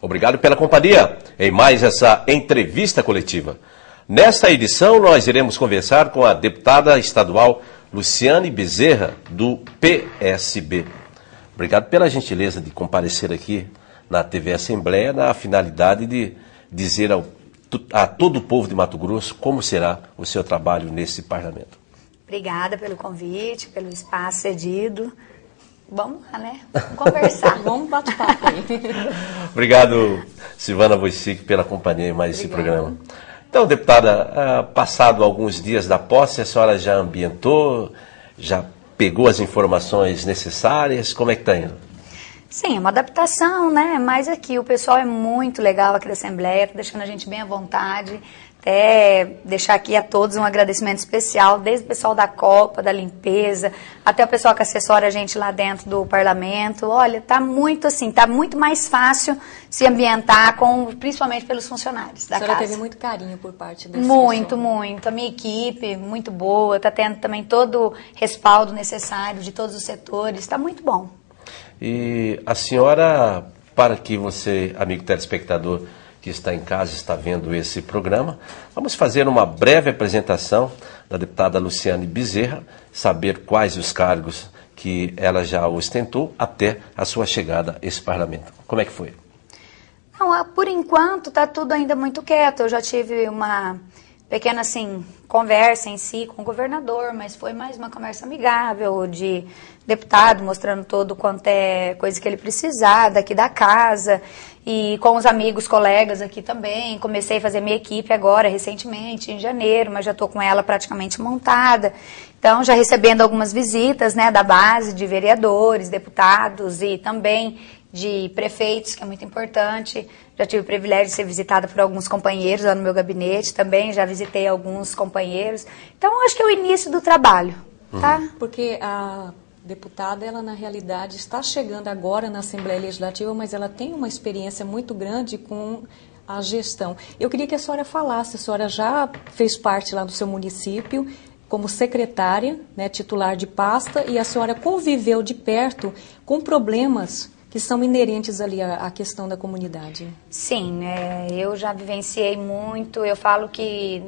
Obrigado pela companhia em mais essa entrevista coletiva. Nesta edição, nós iremos conversar com a deputada estadual Luciane Bezerra, do PSB. Obrigado pela gentileza de comparecer aqui na TV Assembleia, na finalidade de dizer a todo o povo de Mato Grosso como será o seu trabalho nesse parlamento. Obrigada pelo convite, pelo espaço cedido. Vamos lá, né? Vamos conversar, vamos bate-papo aí. Obrigado, Silvana Wojcik, pela companhia em mais esse programa. Então, deputada, passado alguns dias da posse, a senhora já ambientou, já pegou as informações necessárias? Como é que está indo? Sim, é uma adaptação, né? Mas aqui o pessoal é muito legal aqui da Assembleia, tá deixando a gente bem à vontade. Até deixar aqui a todos um agradecimento especial, desde o pessoal da Copa, da limpeza, até o pessoal que assessora a gente lá dentro do parlamento. Olha, tá muito assim, tá muito mais fácil se ambientar, principalmente pelos funcionários da casa. A senhora teve muito carinho por parte desse Muito, pessoal. muito. A minha equipe, muito boa, tá tendo também todo o respaldo necessário de todos os setores, tá muito bom. E a senhora, para que você, amigo telespectador, que está em casa, está vendo esse programa, vamos fazer uma breve apresentação da deputada Luciane Bezerra, saber quais os cargos que ela já ostentou até a sua chegada a esse parlamento. Como é que foi? Não, por enquanto está tudo ainda muito quieto. Eu já tive uma pequena assim, conversa em si com o governador, mas foi mais uma conversa amigável de deputado, mostrando todo quanto é coisa que ele precisar daqui da casa, e com os amigos, colegas aqui também. Comecei a fazer minha equipe agora, recentemente, em janeiro, mas já estou com ela praticamente montada. Então, já recebendo algumas visitas, né, da base de vereadores, deputados e também de prefeitos, que é muito importante. Já tive o privilégio de ser visitada por alguns companheiros lá no meu gabinete também, já visitei alguns companheiros. Então, acho que é o início do trabalho, tá? Porque a deputada, ela na realidade está chegando agora na Assembleia Legislativa, mas ela tem uma experiência muito grande com a gestão. Eu queria que a senhora falasse, a senhora já fez parte lá do seu município como secretária, né, titular de pasta, e a senhora conviveu de perto com problemas que são inerentes ali à questão da comunidade. Sim, eu já vivenciei muito. Eu falo que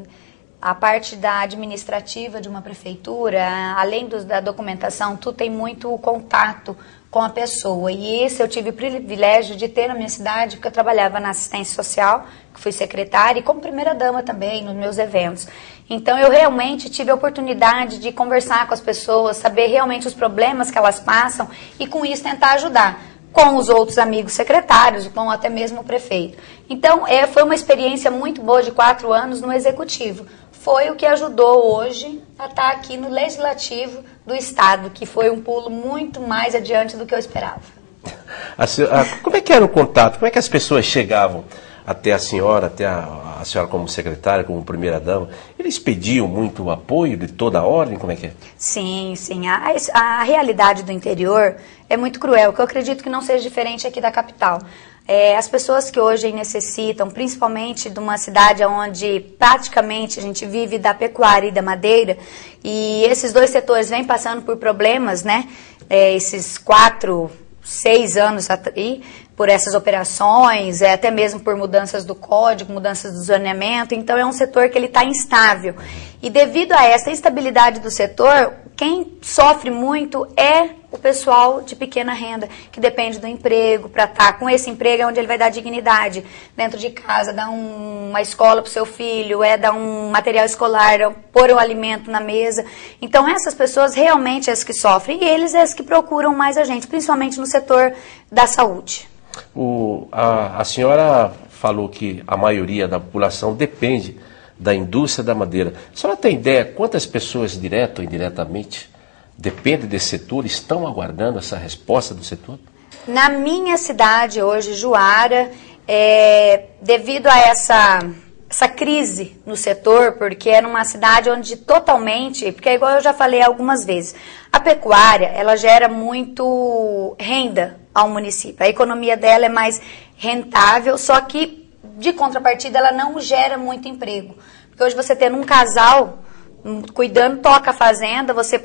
a parte da administrativa de uma prefeitura, além da documentação, tu tem muito contato com a pessoa. E esse eu tive o privilégio de ter na minha cidade, porque eu trabalhava na assistência social, que fui secretária, e como primeira-dama também nos meus eventos. Então, eu realmente tive a oportunidade de conversar com as pessoas, saber realmente os problemas que elas passam e, com isso, tentar ajudar com os outros amigos secretários, com até mesmo o prefeito. Então, foi uma experiência muito boa de 4 anos no Executivo. Foi o que ajudou hoje a estar aqui no Legislativo do Estado, que foi um pulo muito mais adiante do que eu esperava. Como é que era o contato? Como é que as pessoas chegavam até a senhora, até a senhora como secretária, como primeira-dama? Eles pediam muito o apoio de toda a ordem? Como é que é? Sim, sim. A realidade do interior é muito cruel, que eu acredito que não seja diferente aqui da capital. As pessoas que hoje necessitam, principalmente de uma cidade onde praticamente a gente vive da pecuária e da madeira, e esses dois setores vêm passando por problemas, né? Esses 4, 6 anos aí, por essas operações, até mesmo por mudanças do código, mudanças do zoneamento. Então, é um setor que ele está instável. E devido a essa instabilidade do setor, quem sofre muito é o pessoal de pequena renda, que depende do emprego, para estar com esse emprego é onde ele vai dar dignidade dentro de casa, dar uma escola para o seu filho, dar um material escolar, pôr o alimento na mesa. Então, essas pessoas realmente as que sofrem, e eles as que procuram mais a gente, principalmente no setor da saúde. A senhora falou que a maioria da população depende da indústria da madeira. A senhora tem ideia quantas pessoas, direto ou indiretamente, dependem desse setor, estão aguardando essa resposta do setor? Na minha cidade hoje, Juara, devido a essa crise no setor, porque é numa cidade onde totalmente, porque é igual eu já falei algumas vezes, a pecuária, ela gera muito renda ao município. A economia dela é mais rentável, só que, de contrapartida, ela não gera muito emprego. Porque hoje você tendo um casal cuidando, toca a fazenda, você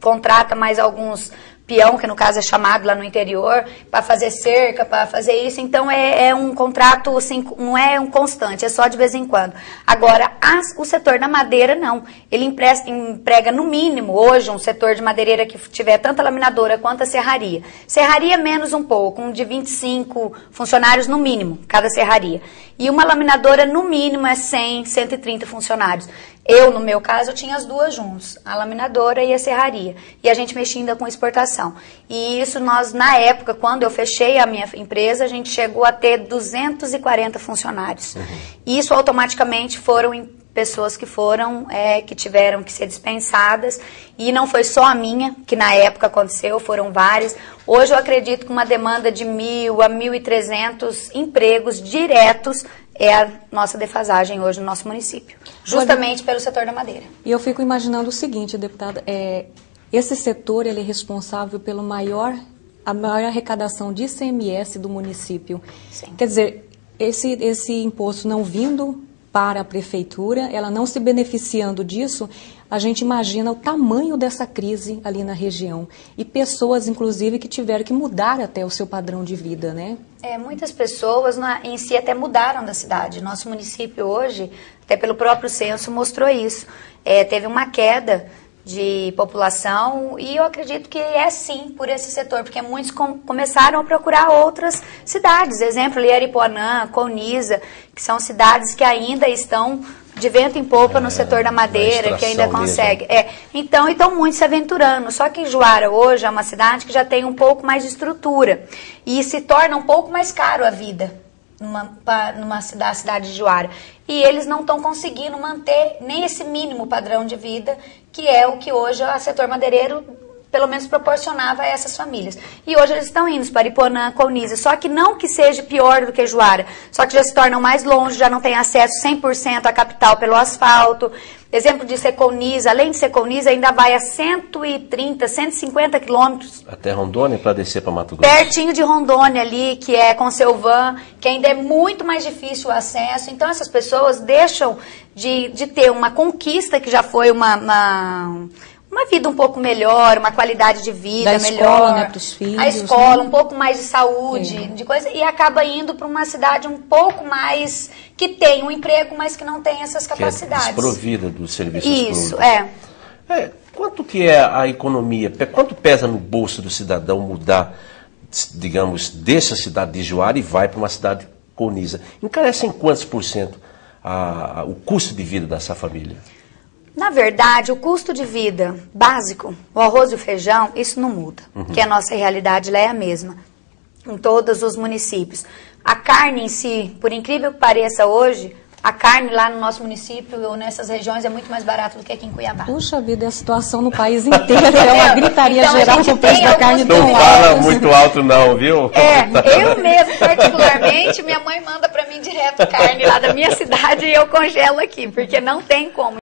contrata mais alguns peão, que no caso é chamado lá no interior, para fazer cerca, para fazer isso. Então é um contrato, assim, não é um constante, é só de vez em quando. Agora, o setor da madeira, não. Ele emprega no mínimo, hoje, um setor de madeireira que tiver tanto a laminadora quanto a serraria. Serraria menos um pouco, de 25 funcionários no mínimo, cada serraria. E uma laminadora, no mínimo, é 100, 130 funcionários. Eu, no meu caso, eu tinha as duas juntos, a laminadora e a serraria. E a gente mexia ainda com exportação. E isso nós, na época, quando eu fechei a minha empresa, a gente chegou a ter 240 funcionários. E isso automaticamente foram pessoas que tiveram que ser dispensadas. E não foi só a minha, que na época aconteceu, foram várias. Hoje eu acredito que uma demanda de 1.000 a 1.300 empregos diretos é a nossa defasagem hoje no nosso município, justamente pelo setor da madeira. E eu fico imaginando o seguinte, deputada, esse setor ele é responsável pela maior arrecadação de ICMS do município. Sim. Quer dizer, esse imposto não vindo para a prefeitura, ela não se beneficiando disso, a gente imagina o tamanho dessa crise ali na região. E pessoas, inclusive, que tiveram que mudar até o seu padrão de vida, né? Muitas pessoas em si até mudaram da cidade. Nosso município hoje, até pelo próprio censo, mostrou isso. Teve uma queda de população e eu acredito que é sim por esse setor, porque muitos começaram a procurar outras cidades. Exemplo, Aripuanã, Colniza, que são cidades que ainda estão de vento em popa no setor da madeira, que ainda consegue. Então, estão muitos se aventurando. Só que Juara hoje é uma cidade que já tem um pouco mais de estrutura e se torna um pouco mais caro a vida numa cidade de Juara. E eles não estão conseguindo manter nem esse mínimo padrão de vida, que é o que hoje o setor madeireiro pelo menos proporcionava a essas famílias. E hoje eles estão indo para Aripuanã, Colniza, só que não que seja pior do que Juara, só que já se tornam mais longe, já não tem acesso 100% à capital pelo asfalto. Exemplo disso é Colniza, além de ser Colniza, ainda vai a 130, 150 quilômetros. Até Rondônia para descer para Mato Grosso. Pertinho de Rondônia ali, que é Conselvan, que ainda é muito mais difícil o acesso. Então essas pessoas deixam de ter uma conquista que já foi uma vida um pouco melhor, uma qualidade de vida da melhor. Escola, né, pros filhos, a escola, né? Um pouco mais de saúde, de coisa, e acaba indo para uma cidade um pouco mais, que tem um emprego, mas que não tem essas capacidades. Que é desprovida dos serviços Isso, públicos. Quanto que é a economia, quanto pesa no bolso do cidadão mudar, digamos, dessa cidade de Juara e vai para uma cidade Colniza? Encarece em quantos por cento o custo de vida dessa família? Na verdade, o custo de vida básico, o arroz e o feijão, isso não muda, porque a nossa realidade lá é a mesma, em todos os municípios. A carne em si, por incrível que pareça hoje, a carne lá no nosso município ou nessas regiões é muito mais barata do que aqui em Cuiabá. Puxa vida, é a situação no país inteiro, é uma gritaria então, geral com o preço da carne tão alto. Não fala muito alto não, viu? Eu mesmo, particularmente, minha mãe manda para mim direto carne lá da minha cidade e eu congelo aqui, porque não tem como.